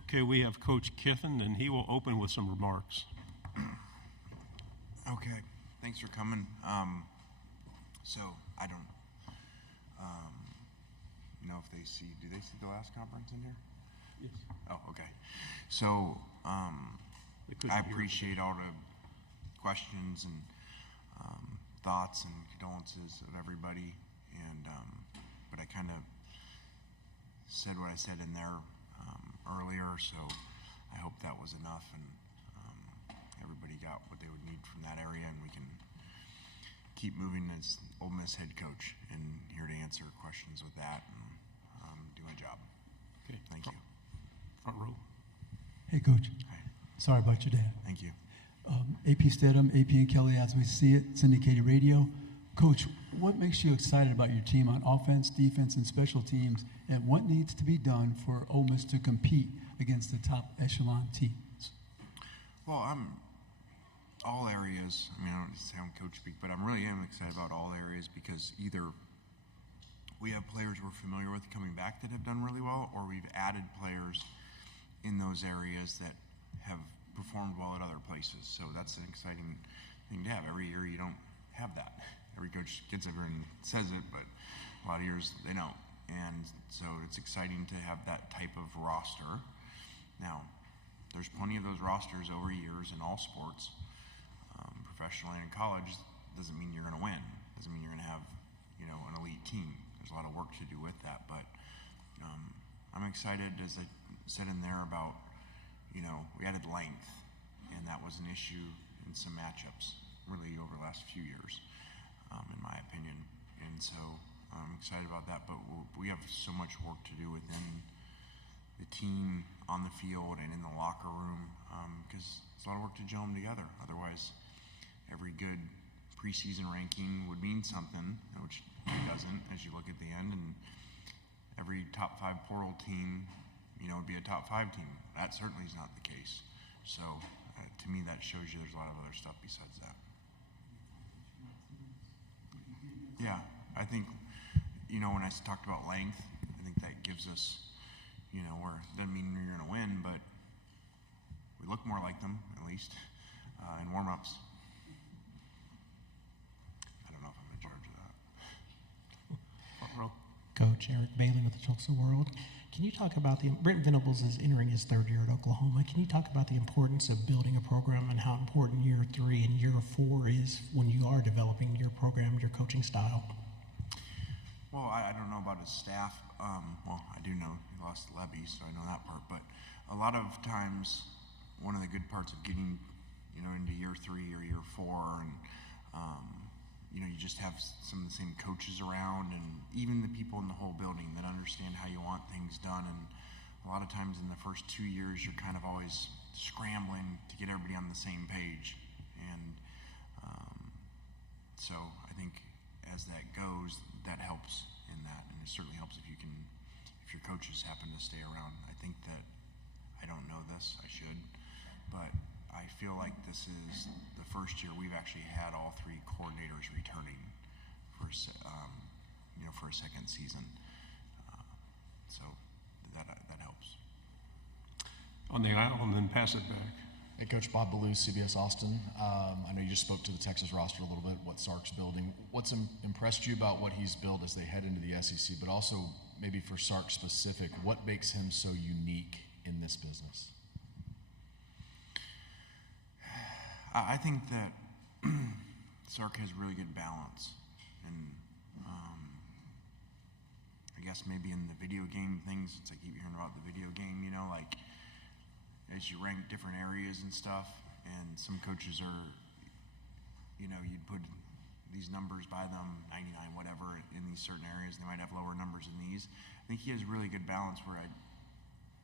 Okay, we have Coach Kiffin, and he will open with some remarks. Okay, thanks for coming. So I don't know if they see. Do they see the last conference in here? Yes. Oh, okay. So I appreciate all the questions and thoughts and condolences of everybody, and but I kind of said what I said in there earlier, so I hope that was enough, and everybody got what they would need from that area, and we can keep moving as Ole Miss head coach, and here to answer questions with that and do my job. Okay. Thank you. Front row. Hey, Coach. Hi. Sorry about your dad. Thank you. AP Stedham, AP and Kelly, as we see it, syndicated radio. Coach, what makes you excited about your team on offense, defense, and special teams, and what needs to be done for Ole Miss to compete against the top echelon teams? Well, I'm all areas. I mean, I don't sound coach speak, but I really am excited about all areas because either we have players we're familiar with coming back that have done really well, or we've added players in those areas that have performed well at other places. So that's an exciting thing to have. Every year you don't have that. Every coach gets up here and says it, but a lot of years they don't. And so it's exciting to have that type of roster. Now, there's plenty of those rosters over years in all sports, professionally and in college. Doesn't mean you're going to win. Doesn't mean you're going to have, an elite team. There's a lot of work to do with that, but I'm excited, as I said in there, about, we added length, and that was an issue in some matchups, really over the last few years, in my opinion. And so I'm excited about that, but we have so much work to do within the team, on the field, and in the locker room, because it's a lot of work to gel them together. Otherwise, every good preseason ranking would mean something, which it doesn't as you look at the end, and every top 5 portal team, would be a top 5 team. That certainly is not the case. So to me, that shows you there's a lot of other stuff besides that. Yeah, I think, when I talked about length, I think that gives us, where it doesn't mean you're going to win, but we look more like them, at least, in warm-ups. I don't know if I'm in charge of that. Front row. Coach Eric Bailey with the Tulsa World. Can you talk about Brent Venables is entering his 3rd year at Oklahoma. Can you talk about the importance of building a program and how important year 3 and year 4 is when you are developing your program, your coaching style? Well, I don't know about his staff. Well, I do know he lost Levy, so I know that part. But a lot of times, one of the good parts of getting, into year 3 or year 4, and you just have some of the same coaches around, and even the people in the whole building that understand how you want things done. And a lot of times in the first 2 years, you're kind of always scrambling to get everybody on the same page. And so I think as that goes, that helps in that, and it certainly helps if your coaches happen to stay around. I think that, I don't know this, I should, but I feel like this is the first year we've actually had all 3 coordinators returning for a second season. So that helps. On the aisle, and then pass it back. Hey, Coach, Bob Ballou, CBS Austin. I know you just spoke to the Texas roster a little bit, what Sark's building. What's impressed you about what he's built as they head into the SEC, but also maybe for Sark specific, what makes him so unique in this business? I think that Sark has really good balance, and I guess maybe in the video game things, since I keep hearing about the video game, like as you rank different areas and stuff, and some coaches are, you'd put these numbers by them, 99, whatever, in these certain areas, they might have lower numbers in these. I think he has really good balance where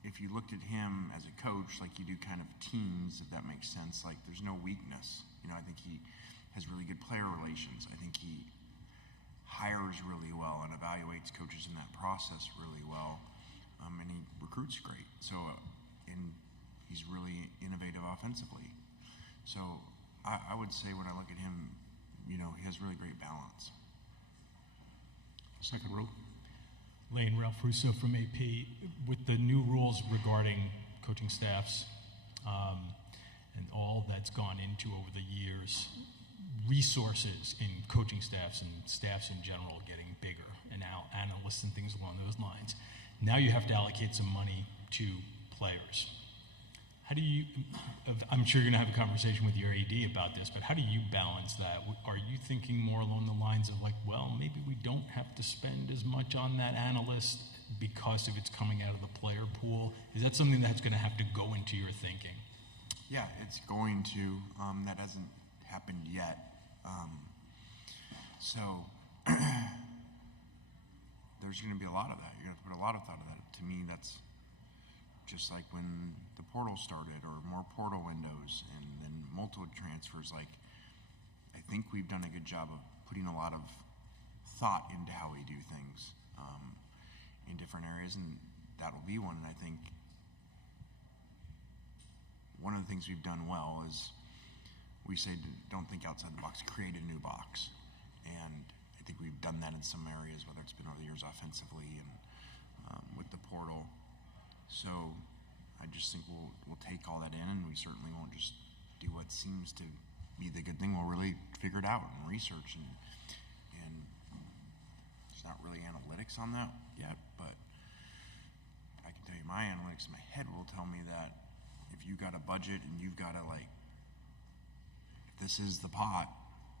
if you looked at him as a coach, like you do kind of teams, if that makes sense, like there's no weakness. I think he has really good player relations. I think he hires really well and evaluates coaches in that process really well, and he recruits great. So, and he's really innovative offensively. So I would say when I look at him, he has really great balance. Second row. Lane, Ralph Russo from AP. With the new rules regarding coaching staffs, and all that's gone into over the years, resources in coaching staffs and staffs in general getting bigger, and now analysts and things along those lines. Now you have to allocate some money to players. How do you, I'm sure you're going to have a conversation with your AD about this, but how do you balance that? Are you thinking more along the lines of like, well, maybe we don't have to spend as much on that analyst because if it's coming out of the player pool? Is that something that's going to have to go into your thinking? Yeah, it's going to. That hasn't happened yet. So there's going to be a lot of that. You're going to have to put a lot of thought into that. To me, that's just like when the portal started, or more portal windows, and then multiple transfers. Like, I think we've done a good job of putting a lot of thought into how we do things in different areas, and that'll be one. And I think one of the things we've done well is we say don't think outside the box, create a new box. And I think we've done that in some areas, whether it's been over the years offensively and with the portal. So I just think we'll take all that in, and we certainly won't just do what seems to be the good thing. We'll really figure it out and research, and there's not really analytics on that yet, but I can tell you my analytics in my head will tell me that if you got a budget and you've got to, like, this is the pot,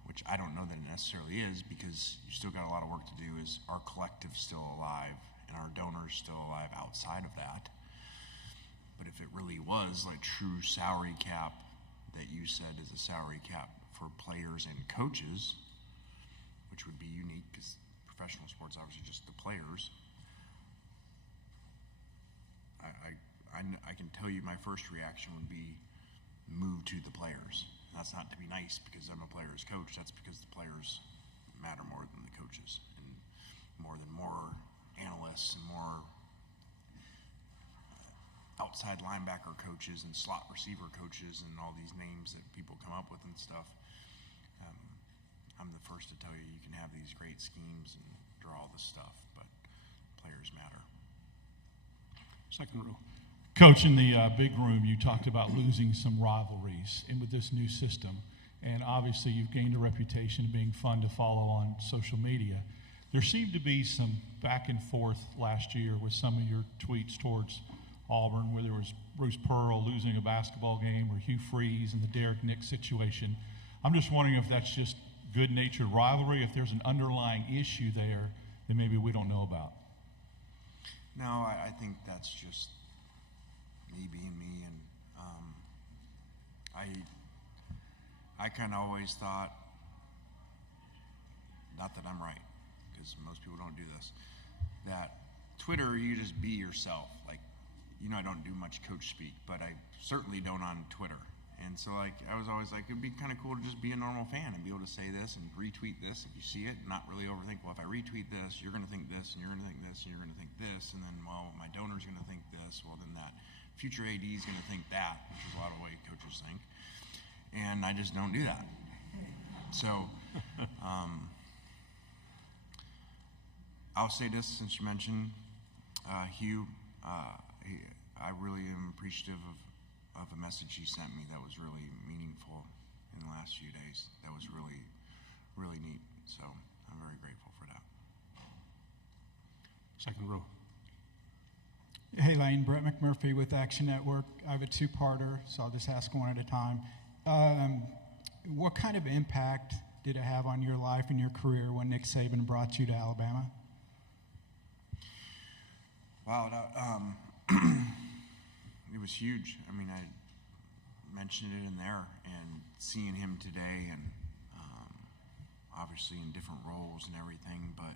which I don't know that it necessarily is, because you still got a lot of work to do. Is our collective still alive and our donors still alive outside of that? But if it really was like true salary cap that you said is a salary cap for players and coaches, which would be unique because professional sports obviously just the players, I can tell you my first reaction would be move to the players. That's not to be nice because I'm a player's coach. That's because the players matter more than the coaches, and more analysts and more outside linebacker coaches and slot receiver coaches and all these names that people come up with and stuff. I'm the first to tell you you can have these great schemes and draw all this stuff, but players matter. Second row. Coach, in the big room, you talked about losing some rivalries and with this new system. And obviously, you've gained a reputation of being fun to follow on social media. There seemed to be some back and forth last year with some of your tweets towards Auburn, where there was Bruce Pearl losing a basketball game, or Hugh Freeze and the Derek Nix situation. I'm just wondering if that's just good-natured rivalry, if there's an underlying issue there that maybe we don't know about. No, I think that's just me being me, and I kind of always thought, not that I'm right, because most people don't do this, that Twitter, you just be yourself. Like, I don't do much coach speak, but I certainly don't on Twitter. And so, like, I was always like, it'd be kind of cool to just be a normal fan and be able to say this and retweet this if you see it, and not really overthink, well, if I retweet this, you're going to think this, and you're going to think this, and you're going to think this, and then, well, my donor's going to think this, well, then that future AD is going to think that, which is a lot of the way coaches think. And I just don't do that. So, I'll say this since you mentioned Hugh. I really am appreciative of a message he sent me that was really meaningful in the last few days. That was really, really neat. So I'm very grateful for that. Second row. Hey, Lane, Brett McMurphy with Action Network. I have a two-parter, so I'll just ask one at a time. What kind of impact did it have on your life and your career when Nick Saban brought you to Alabama? Wow, it was huge. I mean, I mentioned it in there, and seeing him today, and obviously in different roles and everything, but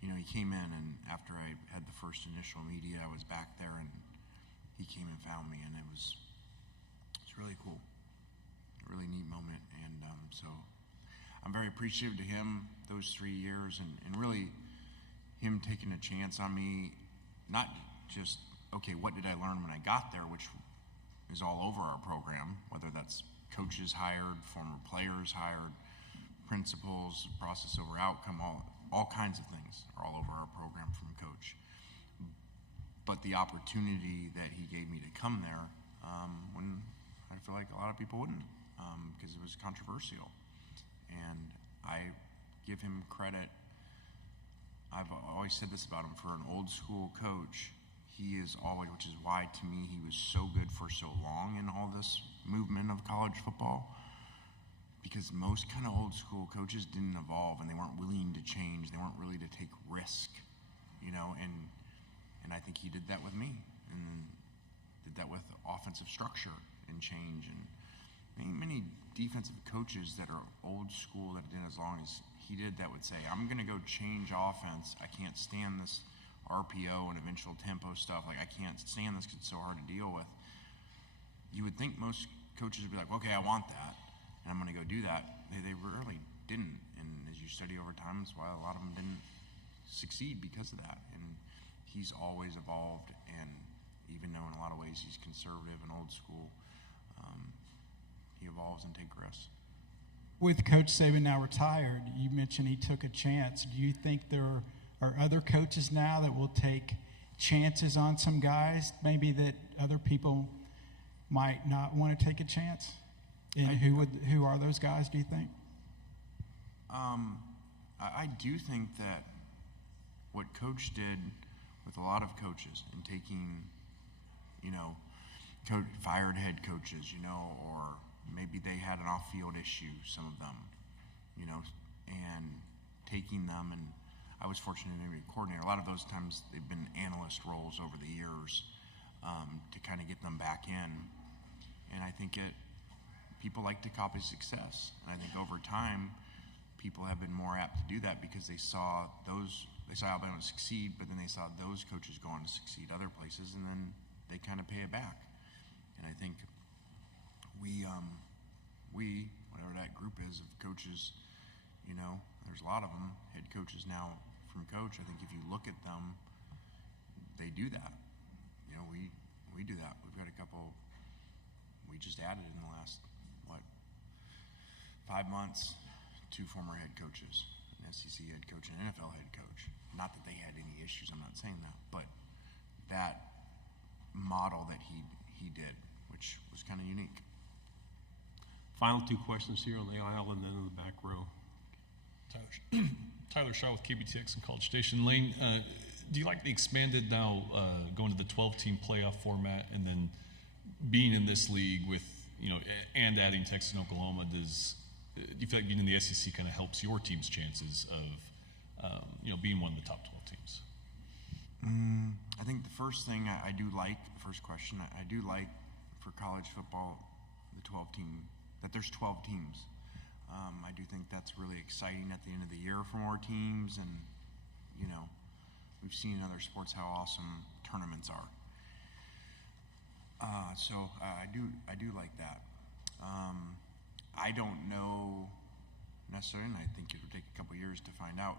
he came in, and after I had the first initial media, I was back there, and he came and found me, and it's really cool, a really neat moment, and so I'm very appreciative to him those 3 years, and really him taking a chance on me, not just, okay, what did I learn when I got there, which is all over our program, whether that's coaches hired, former players hired, principals, process over outcome, all kinds of things are all over our program from coach. but the opportunity that he gave me to come there, when I feel like a lot of people wouldn't, because it was controversial. And I give him credit. I've always said this about him, for an old school coach, he is always, which is why to me he was so good for so long in all this movement of college football, because most kind of old school coaches didn't evolve and they weren't willing to change. They weren't really to take risk, you know, and I think he did that with me, and did that with offensive structure and change. And many defensive coaches that are old school that did as long as he did that would say, I'm going to go change offense. I can't stand this RPO and eventual tempo stuff. Like, I can't stand this because it's so hard to deal with. You would think most coaches would be like, okay, I want that, and I'm going to go do that. They rarely didn't. And as you study over time, that's why a lot of them didn't succeed, because of that. And he's always evolved, and even though in a lot of ways he's conservative and old school, he evolves and takes risks. With Coach Saban now retired, you mentioned he took a chance. Do you think there are other coaches now that will take chances on some guys, maybe that other people might not want to take a chance? And who are those guys, do you think? I do think that what Coach did with a lot of coaches in taking, you know, fired head coaches, you know, or maybe they had an off-field issue, some of them, you know, and taking them, and I was fortunate to be a coordinator. A lot of those times they've been analyst roles over the years, to kind of get them back in. And I think people like to copy success. And I think over time, people have been more apt to do that because they saw Alabama succeed, but then they saw those coaches go on to succeed other places, and then they kind of pay it back. And I think we, whatever that group is of coaches, you know, there's a lot of them, head coaches now from Coach. I think if you look at them, they do that. You know, we do that. We've got a couple, we just added in the last, 5 months, 2 former head coaches, an SEC head coach and an NFL head coach. Not that they had any issues, I'm not saying that, but that model that he did, which was kind of unique. Final 2 questions here on the aisle and then in the back row. Tyler Shaw with KBTX and College Station. Lane, do you like the expanded now, going to the 12-team playoff format, and then being in this league with, you know, and adding Texas and Oklahoma? Do you feel like being in the SEC kind of helps your team's chances of, you know, being one of the top 12 teams? I think the first thing I do like, the first question, I do like for college football, the 12-team, that there's 12 teams. I do think that's really exciting at the end of the year for more teams, and, you know, we've seen in other sports how awesome tournaments are. So I do like that. I don't know necessarily, and I think it would take a couple years to find out,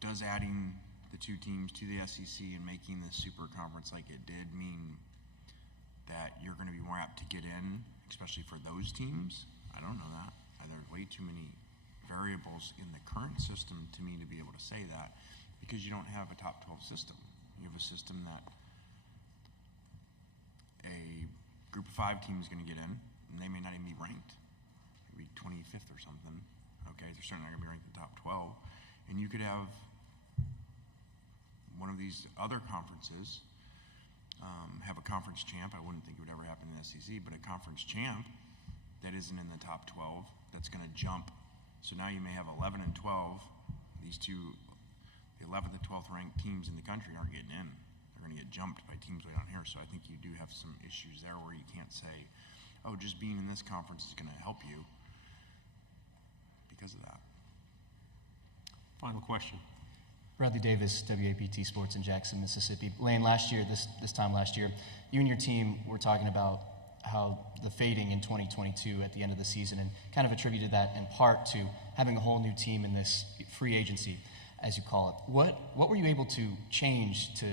does adding the 2 teams to the SEC and making the super conference like it did mean that you're going to be more apt to get in, especially for those teams? I don't know that. There's way too many variables in the current system to me to be able to say that, because you don't have a top 12 system. You have a system that a group of 5 teams is going to get in, and they may not even be ranked. Maybe 25th or something. Okay, they're certainly not going to be ranked in the top 12. And you could have one of these other conferences have a conference champ. I wouldn't think it would ever happen in the SEC, but a conference champ that isn't in the top 12 that's going to jump. So now you may have 11 and 12. These 2, the 11th and 12th ranked teams in the country aren't getting in. They're going to get jumped by teams way down here. So I think you do have some issues there where you can't say, oh, just being in this conference is going to help you because of that. Final question. Bradley Davis, WAPT Sports in Jackson, Mississippi. Lane, last year, this time last year, you and your team were talking about how the fading in 2022 at the end of the season, and kind of attributed that in part to having a whole new team in this free agency, as you call it. What were you able to change to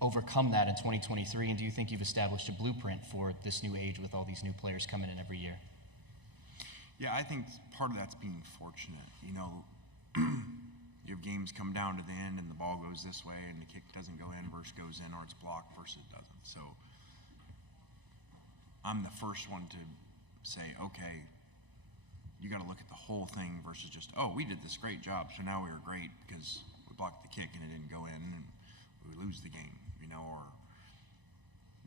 overcome that in 2023, and do you think you've established a blueprint for this new age with all these new players coming in every year? Yeah, I think part of that's being fortunate. You know, you have games come down to the end and the ball goes this way and the kick doesn't go in versus goes in, or it's blocked versus it doesn't. So I'm the first one to say, okay, you got to look at the whole thing versus just, oh, we did this great job, so now we were great because we blocked the kick and it didn't go in and we lose the game, or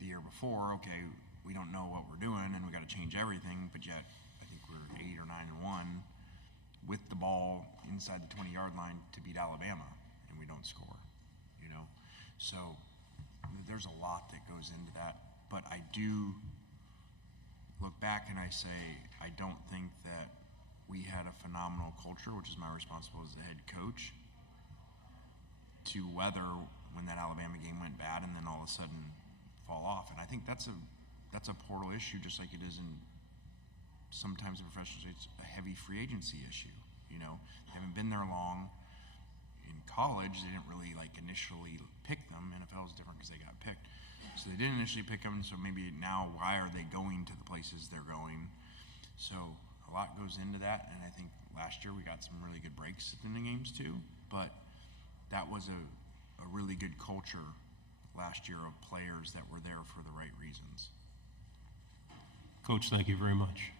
the year before, okay, we don't know what we're doing and we got to change everything, but yet I think we're 8 or 9-1 with the ball inside the 20-yard line to beat Alabama, and we don't score, So there's a lot that goes into that, but I do look back and I say I don't think that we had a phenomenal culture, which is my responsibility as the head coach, to weather when that Alabama game went bad and then all of a sudden fall off. And I think that's a portal issue, just like it is in sometimes in professional states, a heavy free agency issue. They haven't been there long. In college, they didn't really initially pick them. NFL is different because they got picked. So they didn't initially pick them, so maybe now why are they going to the places they're going? So a lot goes into that, and I think last year we got some really good breaks in the games too, but that was a really good culture last year of players that were there for the right reasons. Coach, thank you very much.